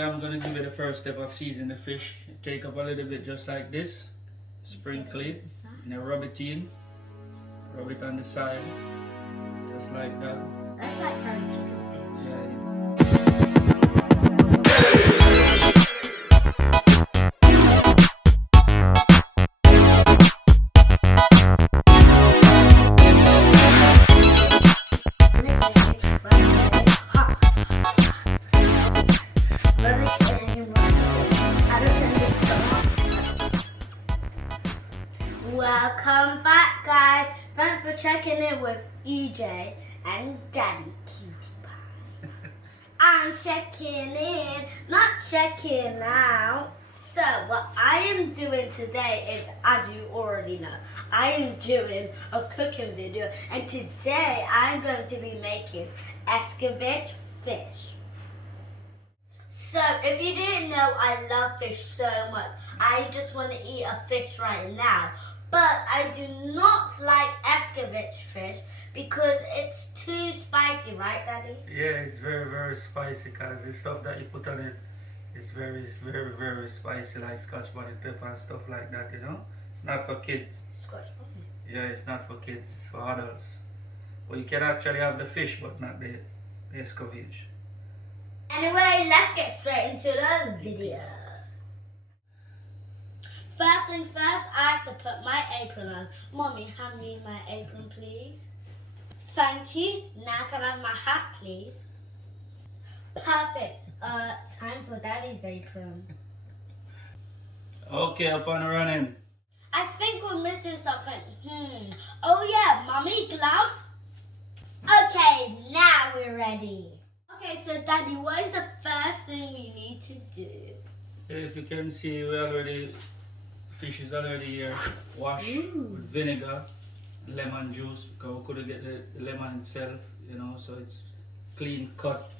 I'm gonna give it the first step of seasoning the fish. Take up a little bit just like this, sprinkle it, and rub it in, rub it on the side, just like that. That's like curry chicken fish. Yeah. Welcome back, guys. Thanks for checking in with EJ and Daddy Cutie Pie. I'm checking in, not checking out. So what I am doing today is, as you already know, I am doing a cooking video, and today I'm going to be making Escovitch fish. So, if you didn't know, I love fish so much. I just want to eat a fish right now. But I do not like Escovitch fish because it's too spicy, right, Daddy? Yeah, it's very, very spicy because the stuff that you put on it is very, very spicy, like scotch bonnet pepper and stuff like that, you know? It's not for kids. Scotch bonnet? Yeah, it's not for kids, it's for adults. But you can actually have the fish, but not the Escovitch. Anyway, let's get straight into the video. First things first, I have to put my apron on. Mommy, hand me my apron, please. Thank you. Now can I have my hat, please? Perfect. Time for Daddy's apron. Okay, up and running. I think we're missing something. Oh yeah, Mommy, gloves? Okay, now we're ready. Okay, so Daddy, what is the first thing we need to do? If you can see, fish is already here, washed with vinegar, lemon juice, because we couldn't get the lemon itself, you know, so it's clean cut,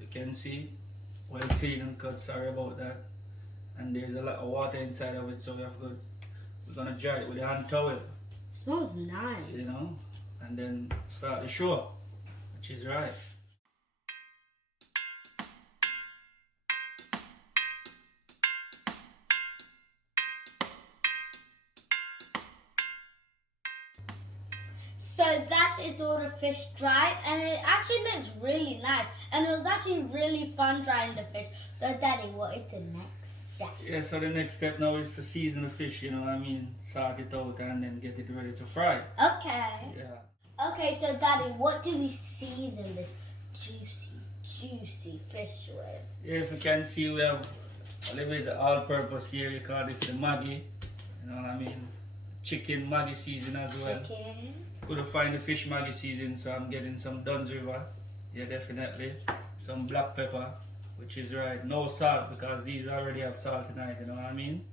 you can see, well clean and cut, sorry about that. And there's a lot of water inside of it, so we're gonna dry it with a hand towel. Smells nice. You know, and then start the show, which is right. So that is all the fish dried, and it actually looks really nice, and it was actually really fun drying the fish. So Daddy, what is the next step? Yeah, so the next step now is to season the fish, you know what I mean? Salt it out and then get it ready to fry. Okay. Yeah. Okay, so Daddy, what do we season this juicy fish with? Yeah, if you can see, we have a little bit of all-purpose here. You call this the Maggi, you know what I mean? Chicken Maggi season as well. Chicken. Couldn't find the fish Maggi season, so I'm getting some Dunn's River. Yeah, definitely. Some black pepper, which is right. No salt, because these already have salt in it, you know what I mean?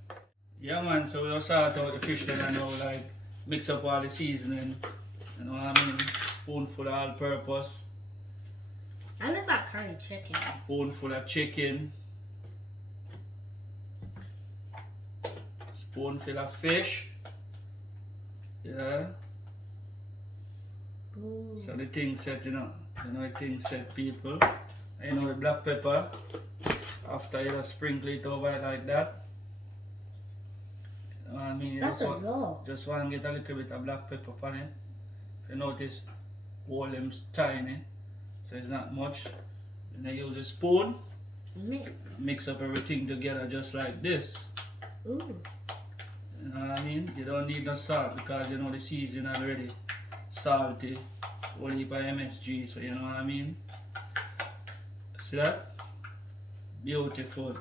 Yeah, man, so we'll salt out the fish then, I know, like, mix up all the seasoning, you know what I mean? Spoonful of all-purpose. That looks like curry chicken. Spoonful of chicken. Spoonful of fish. Yeah. Ooh. So the thing set, you know the thing set, people. You know the black pepper, after you sprinkle it over it like that. You know what I mean? That's a lot. Just want to get a little bit of black pepper on it. If you notice, all them's tiny, so it's not much. Then I use a spoon, mix up everything together just like this. Ooh. You know what I mean? You don't need no salt because you know the seasoning already salty, only by MSG, so you know what I mean? See that? Beautiful.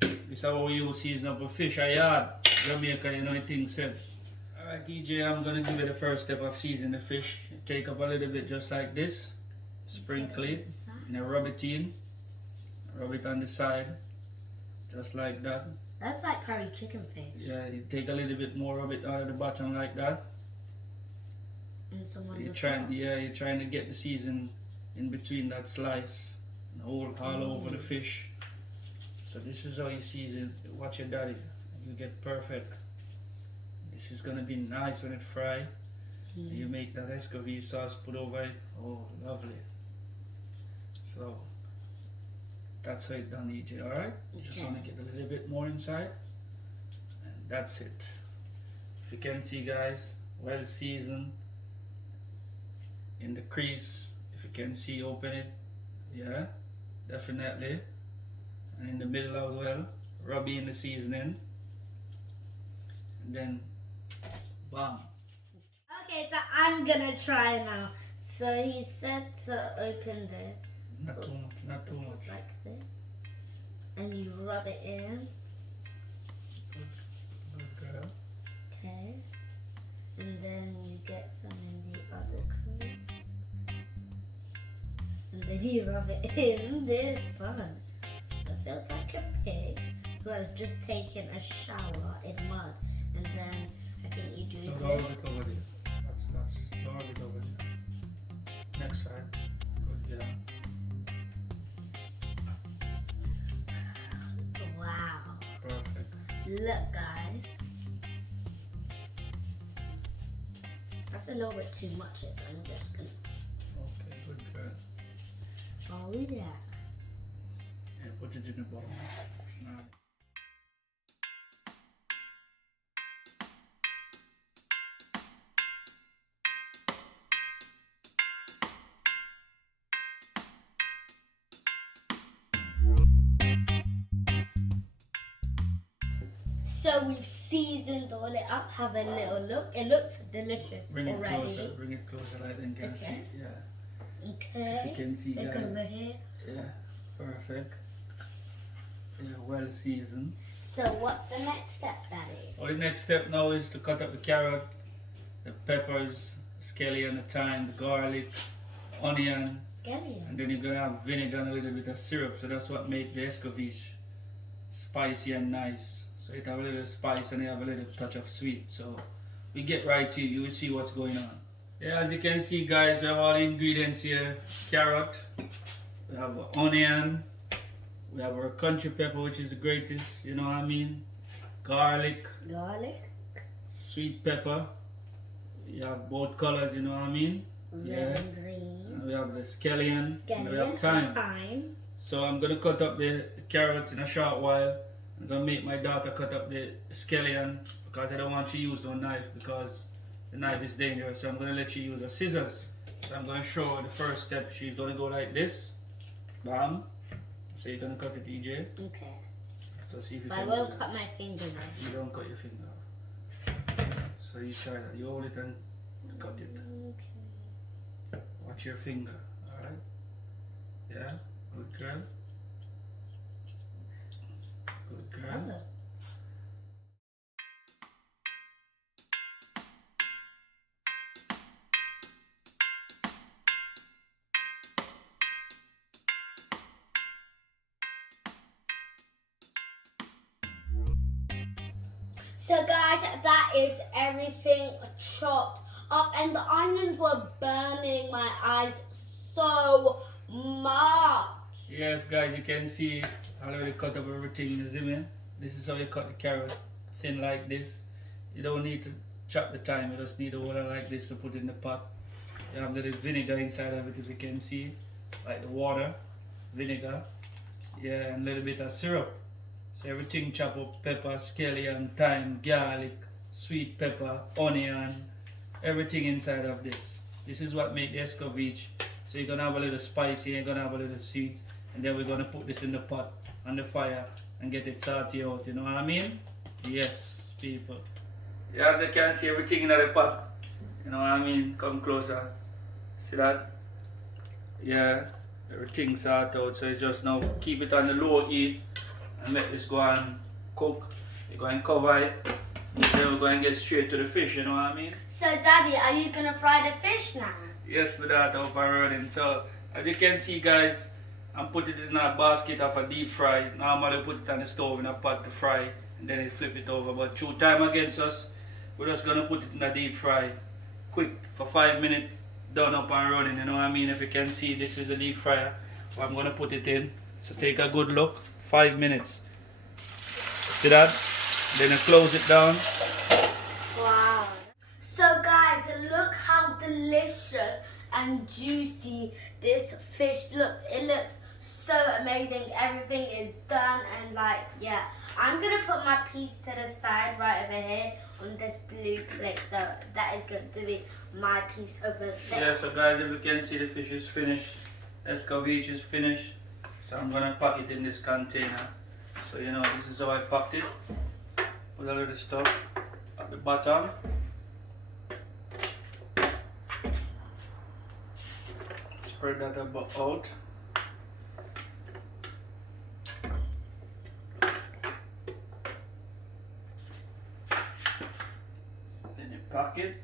This is how we use season up a fish a yard. Jamaica, you know the thing said. Alright DJ, I'm gonna give you the first step of seasoning the fish. Take up a little bit just like this, sprinkle it, and rub it in, rub it on the side, just like that. That's like curry chicken fish. Yeah, you take a little bit more of it out of the bottom like that. And So you're trying to get the season in between that slice, and all over the fish. So this is how you season. Watch your daddy, you get perfect. This is gonna be nice when it fry. You make that Escovitch sauce, put over it. Oh, lovely. So That's how it's done, EJ, alright? You just want to get a little bit more inside. And that's it. If you can see, guys, well seasoned in the crease. If you can see, open it. Yeah, definitely. And in the middle as well, rub in the seasoning. And then, bam. Okay, so I'm gonna try now. So he said to open this. Not too much, not too much. Like this. And you rub it in. Good girl. Okay. And then you get some in the other crease. And then you rub it in. This is fun. It feels like a pig who has just taken a shower in mud. And then I think you do So roll this. it over there. That's roll it over there. Next side. Good job. Wow. Perfect. Look, guys. That's a little bit too much. If I'm just gonna. Okay, good girl. Oh yeah. Yeah, put it in the bowl. Alright. So we've seasoned all it up. Have a little look. It looks delicious Bring it already. closer. Bring it closer, like then can see. Okay. Yeah. Okay. If you can see, Look guys. over here. Yeah. Perfect. Yeah, well seasoned. So what's the next step, Daddy? Well, the next step now is to cut up the carrot, the peppers, scallion, the thyme, the garlic, onion, Scallion. and then you're gonna have vinegar and a little bit of syrup. So that's what makes the Escovitch spicy and nice. So it have a little spice and it have a little touch of sweet. So we get right to it. You will see what's going on. Yeah, as you can see, guys, we have all the ingredients here. Carrot, we have onion, we have our country pepper, which is the greatest, you know what I mean? Garlic, Garlic. sweet pepper. You have both colors, you know what I mean? Red and green. And we have the scallion, and we Scallion have thyme. and thyme. So I'm gonna cut up the carrot in a short while. I'm gonna make my daughter cut up the scallion because I don't want you to use no knife because the knife is dangerous. So I'm gonna let you use a scissors. So I'm gonna show her the first step. She's gonna go like this. Bam. So you're gonna cut it, EJ. Okay. So see if you But I can. won't cut my finger though. You don't cut your finger off. So you try that. You hold it and cut it. Okay. Watch your finger. Alright? Yeah? Good girl. Good girl. Oh. So guys, that is everything chopped up and the onions were burning my eyes so much. Yes, guys, you can see I already cut up everything. You see me? This is how you cut the carrot, thin like this. You don't need to chop the thyme. You just need a water like this to put in the pot. You have a little vinegar inside of it, if you can see, like the water, vinegar, yeah, and a little bit of syrup. So everything chop up: pepper, scallion, thyme, garlic, sweet pepper, onion, everything inside of this. This is what makes the Escovitch. So you're gonna have a little spicy, you're gonna have a little sweet, and then we're gonna put this in the pot on the fire and get it salty out. You know what I mean? Yes, people. Yeah, as you can see, everything in the pot. You know what I mean? Come closer. See that? Yeah, everything salt out. So you just now keep it on the low heat and let this go and cook. You're going to cover it. Then we're going to get straight to the fish. You know what I mean? So Daddy, are you gonna fry the fish now? Yes, with that up and running. So as you can see, guys, I'm putting it in a basket of a deep fry. Normally put it on the stove in a pot to fry and then I flip it over. But through time against us, we're just gonna put it in a deep fry. Quick for 5 minutes, done up and running, you know what I mean? If you can see, this is the deep fryer where I'm gonna put it in. So take a good look, 5 minutes. See that? Then I close it down. Wow. So guys, look how delicious and juicy this fish looks. It looks so amazing. Everything is done and like, yeah. I'm gonna put my piece to the side right over here on this blue plate. So that is going to be my piece over there. Yeah, so guys, if you can see, the fish is finished. Escovitch is finished. So I'm gonna pack it in this container. So you know, this is how I packed it. Put a little stuff at the bottom. Spread that out. Then you pack it.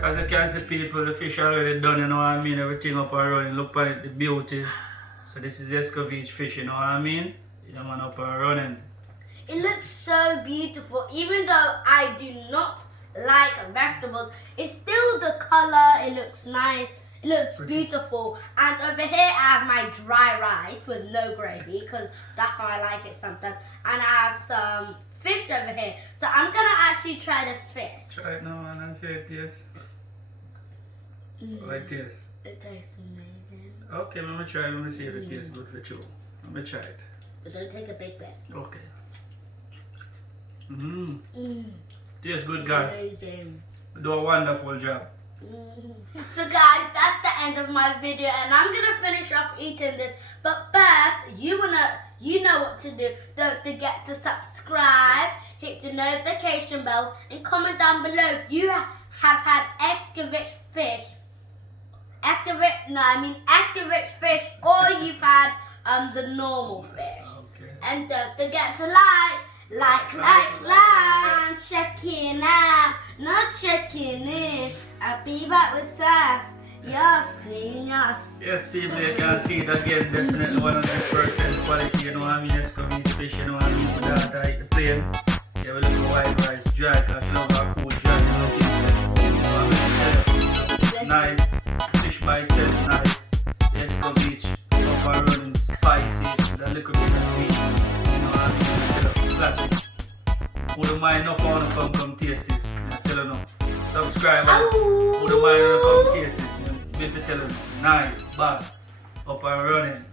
As you can see, people, the fish already done, you know what I mean? Everything up and running. Look at it, the beauty. So this is Escovitch fish, you know what I mean? Yeah, man, up and running. It looks so beautiful. Even though I do not like vegetables, it's still the color. It looks nice. It looks beautiful. And over here I have my dry rice with no gravy because that's how I like it sometimes. And I have some fish over here. So I'm gonna actually try the fish. Try it now, man, and see how it tastes. How it tastes? It tastes amazing. Okay, I'm gonna try it. Let me see if it tastes good for you. I'm gonna try it. But don't take a big bit. Okay. Tastes good, guys. Amazing. You do a wonderful job. So guys, that's the end of my video, and I'm gonna finish off eating this. But first, you know what to do. Don't forget to subscribe, hit the notification bell, and comment down below if you have had Escovitch fish. Escovitch fish, or you've had the normal fish. Okay. And don't forget to like, and checking out, not checking in. I'll be back with sauce. Yes, clean, yes. Yes, people, you can see it again. Definitely 100% quality, you know what I mean? Escovitch fish, you know what I mean? With that, I eat the plain. You have a little white rice, dry, because you love our food dry, you know, it's nice. Fish by itself, nice. Escovitch, up and running, spicy, the little bit of sweet. You know what I mean? Classic. Wouldn't mind no fun to come taste this. I tell you no. Subscribers, wouldn't mind to come taste this. Maybe tell them, nice, bad, up and running.